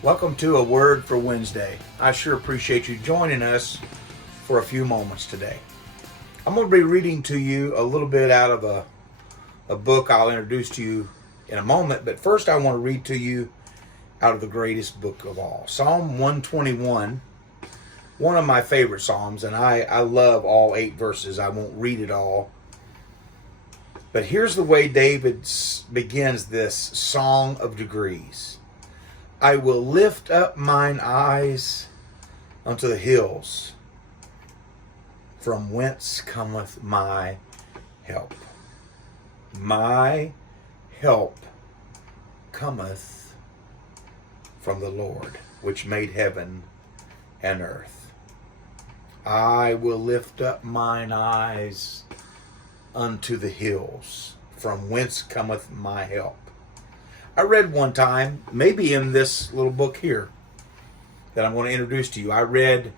Welcome to A Word for Wednesday. I sure appreciate you joining us for a few moments today. I'm going to be reading to you a little bit out of a book I'll introduce to you in a moment, but first I want to read to you out of the greatest book of all, Psalm 121, one of my favorite Psalms, and I love all 8 verses. I won't read it all. But here's the way David begins this Song of Degrees. I will lift up mine eyes unto the hills, from whence cometh my help. My help cometh from the Lord, which made heaven and earth. I will lift up mine eyes unto the hills, from whence cometh my help. I read one time, maybe in this little book here that I'm going to introduce to you, I read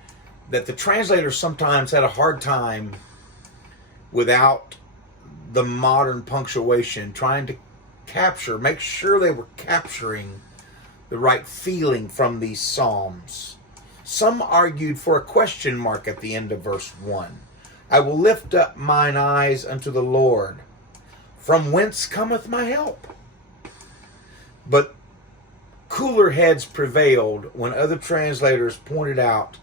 that the translators sometimes had a hard time without the modern punctuation, trying to make sure they were capturing the right feeling from these psalms. Some argued for a question mark at the end of verse 1. I will lift up mine eyes unto the Lord, from whence cometh my help. But cooler heads prevailed when other translators pointed out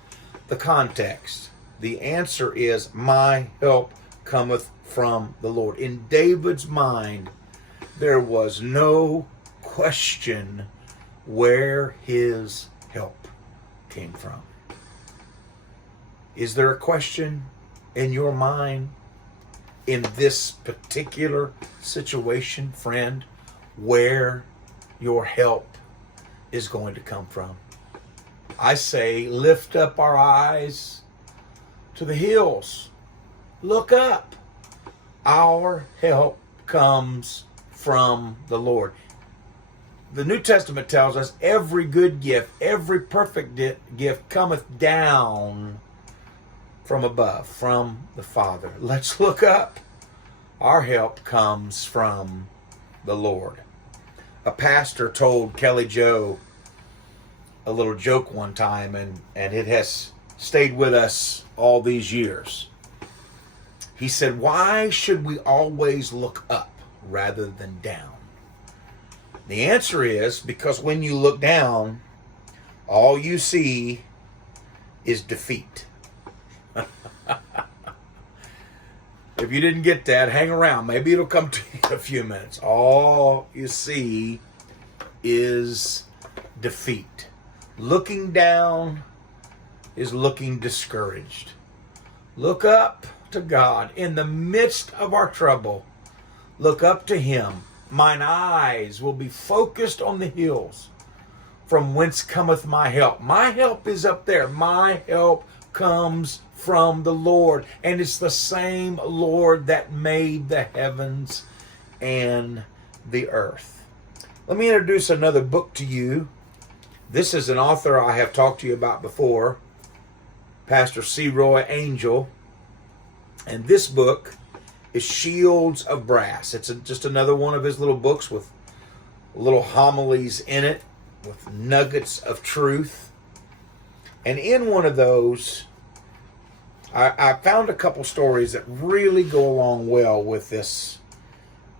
the context. The answer is, my help cometh from the Lord. In David's mind, there was no question where his help came from. Is there a question in your mind in this particular situation, friend, where your help is going to come from? I say, lift up our eyes to the hills. Look up. Our help comes from the Lord. The New Testament tells us every good gift, every perfect gift cometh down from above, from the Father. Let's look up. Our help comes from the Lord. A pastor told Kelly Joe a little joke one time, and it has stayed with us all these years. He said, why should we always look up rather than down? The answer is because when you look down, all you see is defeat. If you didn't get that, hang around. Maybe it'll come to you in a few minutes. All you see is defeat. Looking down is looking discouraged. Look up to God in the midst of our trouble. Look up to Him. Mine eyes will be focused on the hills, from whence cometh my help. My help is up there. My help comes from the Lord. And it's the same Lord that made the heavens and the earth. Let me introduce another book to you. This is an author I have talked to you about before, Pastor C. Roy Angel. And this book is Shields of Brass. It's just another one of his little books with little homilies in it, with nuggets of truth. And in one of those, I found a couple stories that really go along well with this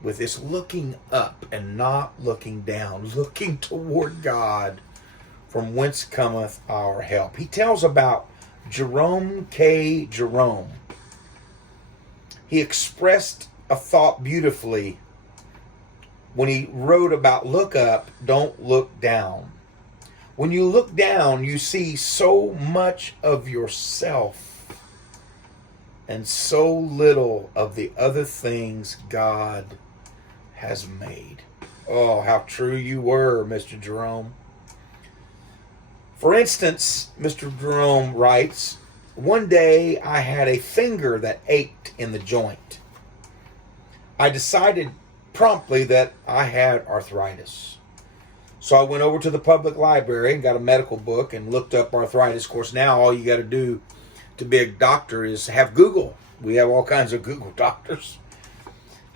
looking up and not looking down, looking toward God, from whence cometh our help. He tells about Jerome K. Jerome. He expressed a thought beautifully when he wrote about look up, don't look down. When you look down, you see so much of yourself and so little of the other things God has made. Oh, how true you were, Mr. Jerome. For instance, Mr. Jerome writes, one day I had a finger that ached in the joint. I decided promptly that I had arthritis. So I went over to the public library and got a medical book and looked up arthritis. Of course, now all you got to do to be a doctor is have Google. We have all kinds of Google doctors.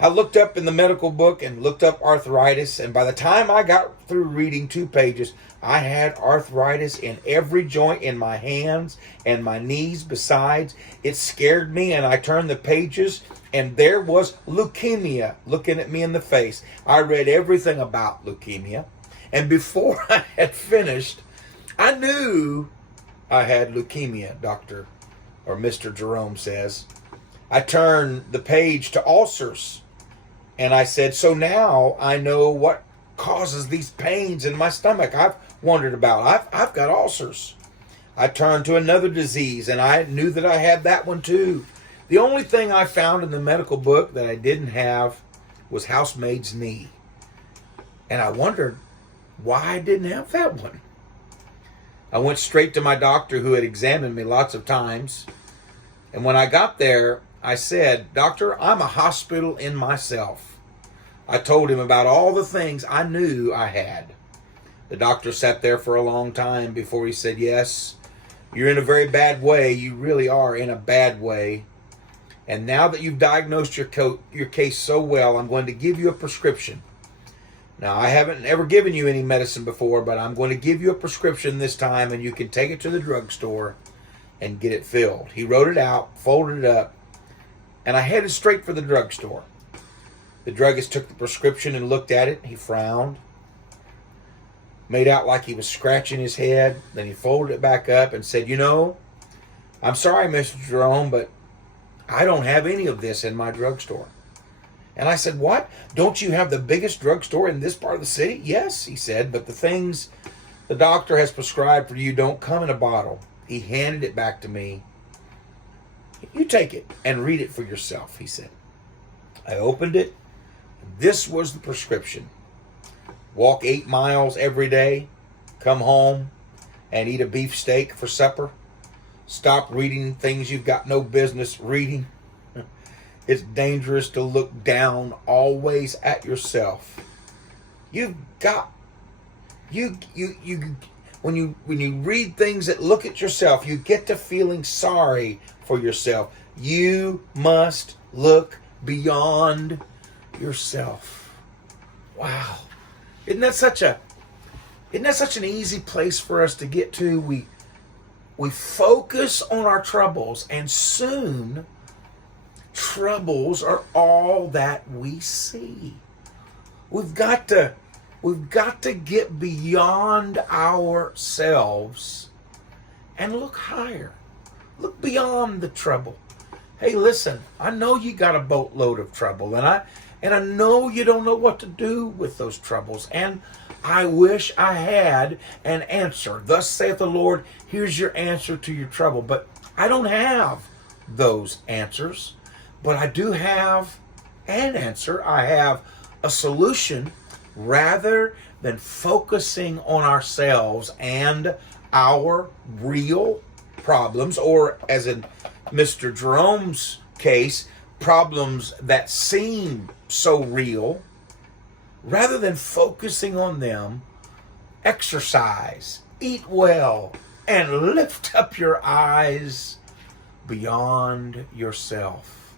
I looked up in the medical book and looked up arthritis, and by the time I got through reading 2 pages, I had arthritis in every joint in my hands and my knees besides. It scared me, and I turned the pages, and there was leukemia looking at me in the face. I read everything about leukemia, and before I had finished, I knew I had leukemia, Dr. or Mr. Jerome says. I turned the page to ulcers, and I said, so now I know what causes these pains in my stomach I've wondered about. I've got ulcers. I turned to another disease, and I knew that I had that one too. The only thing I found in the medical book that I didn't have was housemaid's knee. And I wondered why I didn't have that one. I went straight to my doctor, who had examined me lots of times. And when I got there, I said, Doctor, I'm a hospital in myself. I told him about all the things I knew I had. The doctor sat there for a long time before he said, yes, you're in a very bad way. You really are in a bad way. And now that you've diagnosed your case so well, I'm going to give you a prescription. Now, I haven't ever given you any medicine before, but I'm going to give you a prescription this time, and you can take it to the drugstore and get it filled. He wrote it out, folded it up, and I headed straight for the drugstore. The druggist took the prescription and looked at it. He frowned, made out like he was scratching his head. Then he folded it back up and said, I'm sorry, Mr. Jerome, but I don't have any of this in my drugstore. And I said, what? Don't you have the biggest drugstore in this part of the city? Yes, he said, but the things the doctor has prescribed for you don't come in a bottle. He handed it back to me. You take it and read it for yourself, he said. I opened it. This was the prescription. Walk 8 miles every day, come home and eat a beefsteak for supper. Stop reading things you've got no business reading. It's dangerous to look down always at yourself. You've got when you read things that look at yourself, you get to feeling sorry for yourself. You must look beyond yourself. Wow. Isn't that such an easy place for us to get to? We focus on our troubles, and soon troubles are all that we see. We've got to get beyond ourselves and look higher. Look beyond the trouble. Hey, listen, I know you got a boatload of trouble, and I know you don't know what to do with those troubles, and I wish I had an answer. Thus saith the Lord, here's your answer to your trouble. But I don't have those answers, but I do have an answer. I have a solution. Rather than focusing on ourselves and our real problems, or as in Mr. Jerome's case, problems that seem so real, rather than focusing on them, exercise, eat well, and lift up your eyes beyond yourself.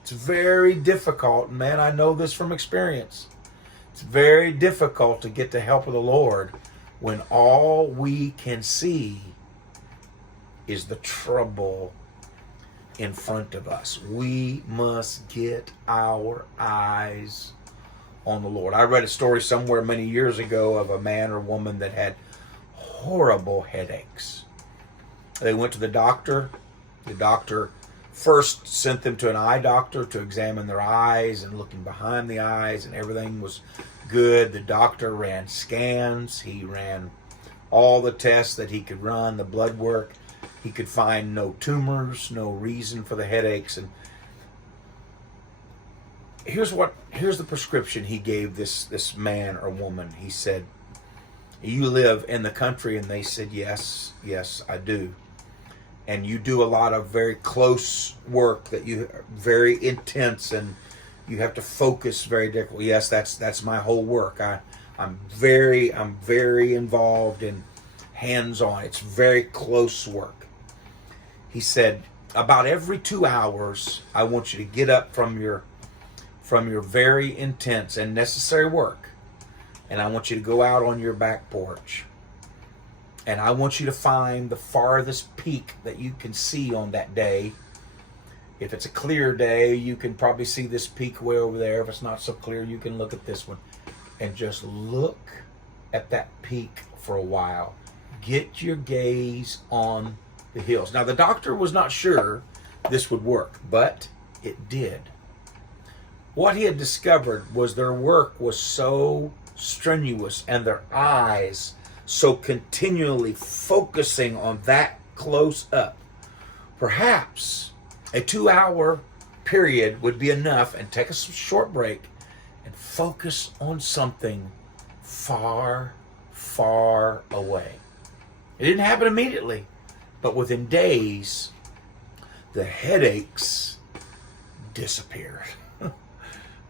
It's very difficult, man, I know this from experience. It's very difficult to get the help of the Lord when all we can see is the trouble in front of us. We must get our eyes on the Lord. I read a story somewhere many years ago of a man or woman that had horrible headaches. They went to the doctor. The doctor first sent them to an eye doctor to examine their eyes, and looking behind the eyes, and everything was good. The doctor ran scans. He ran all the tests that he could run, the blood work. He could find no tumors, no reason for the headaches. And here's the prescription he gave this man or woman. He said, you live in the country? And they said, yes, I do. And you do a lot of very close work that you very intense, and you have to focus very differently. Yes, that's my whole work. I'm very involved in hands-on. It's very close work. He said, about every 2 hours, I want you to get up from from your very intense and necessary work, and I want you to go out on your back porch, and I want you to find the farthest peak that you can see on that day. If it's a clear day, you can probably see this peak way over there. If it's not so clear, you can look at this one. And just look at that peak for a while. Get your gaze on the hills. Now, the doctor was not sure this would work, but it did. What he had discovered was their work was so strenuous and their eyes so continually focusing on that close up. Perhaps a 2-hour period would be enough, and take a short break and focus on something far, far away. It didn't happen immediately, but within days, the headaches disappeared.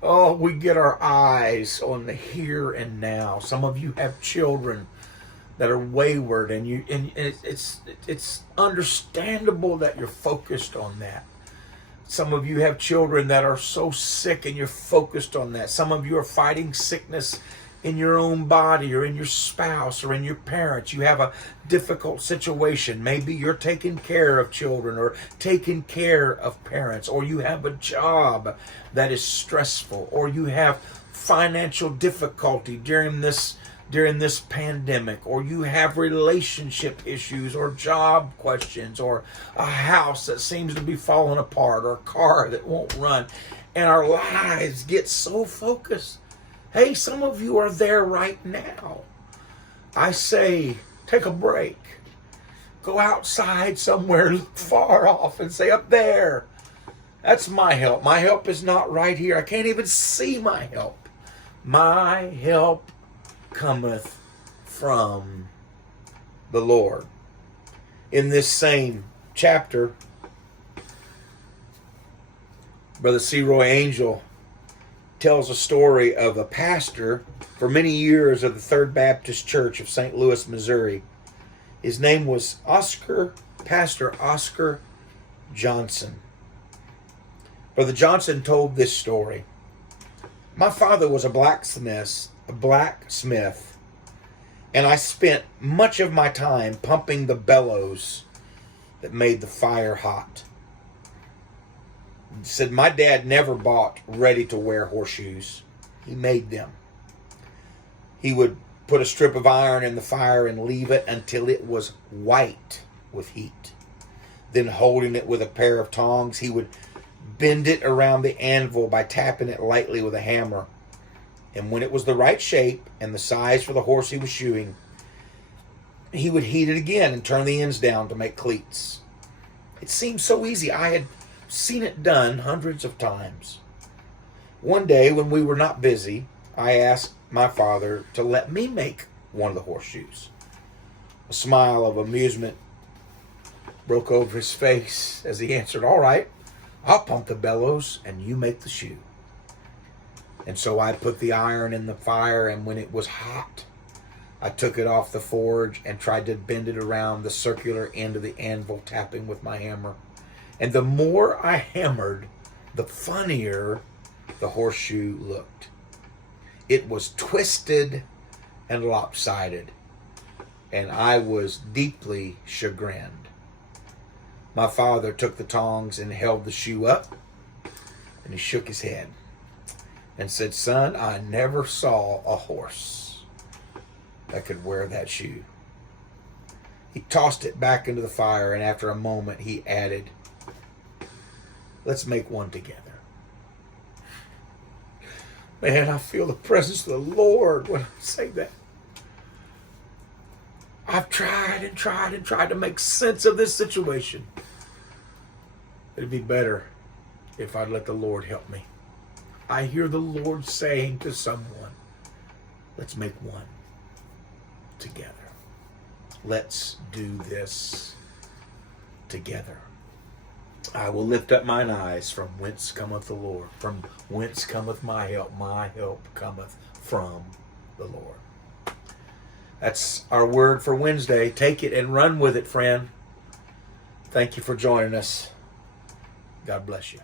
Oh, we get our eyes on the here and now. Some of you have children that are wayward, and it's understandable that you're focused on that. Some of you have children that are so sick, and you're focused on that. Some of you are fighting sickness in your own body, or in your spouse, or in your parents. You have a difficult situation. Maybe you're taking care of children, or taking care of parents, or you have a job that is stressful, or you have financial difficulty during this pandemic, or you have relationship issues, or job questions, or a house that seems to be falling apart, or a car that won't run, and our lives get so focused. Hey, some of you are there right now. I say, take a break. Go outside somewhere far off and say, up there, that's my help. My help is not right here. I can't even see my help. My help cometh from the Lord. In this same chapter, Brother C. Roy Angel tells a story of a pastor for many years of the Third Baptist Church of St. Louis, Missouri. His name was Pastor Oscar Johnson. Brother Johnson told this story. My father was a blacksmith, and I spent much of my time pumping the bellows that made the fire hot. He said, my dad never bought ready-to-wear horseshoes. He made them. He would put a strip of iron in the fire and leave it until it was white with heat. Then, holding it with a pair of tongs, he would bend it around the anvil by tapping it lightly with a hammer. And when it was the right shape and the size for the horse he was shoeing, he would heat it again and turn the ends down to make cleats. It seemed so easy. I had seen it done hundreds of times. One day, when we were not busy, I asked my father to let me make one of the horseshoes. A smile of amusement broke over his face as he answered, all right, I'll pump the bellows and you make the shoe. And so I put the iron in the fire, and when it was hot, I took it off the forge and tried to bend it around the circular end of the anvil, tapping with my hammer. And the more I hammered, the funnier the horseshoe looked. It was twisted and lopsided, and I was deeply chagrined. My father took the tongs and held the shoe up, and he shook his head and said, son, I never saw a horse that could wear that shoe. He tossed it back into the fire, and after a moment he added, let's make one together. Man, I feel the presence of the Lord when I say that. I've tried and tried and tried to make sense of this situation. It'd be better if I'd let the Lord help me. I hear the Lord saying to someone, let's make one together. Let's do this together. I will lift up mine eyes from whence cometh the Lord. From whence cometh my help? My help cometh from the Lord. That's our word for Wednesday. Take it and run with it, friend. Thank you for joining us. God bless you.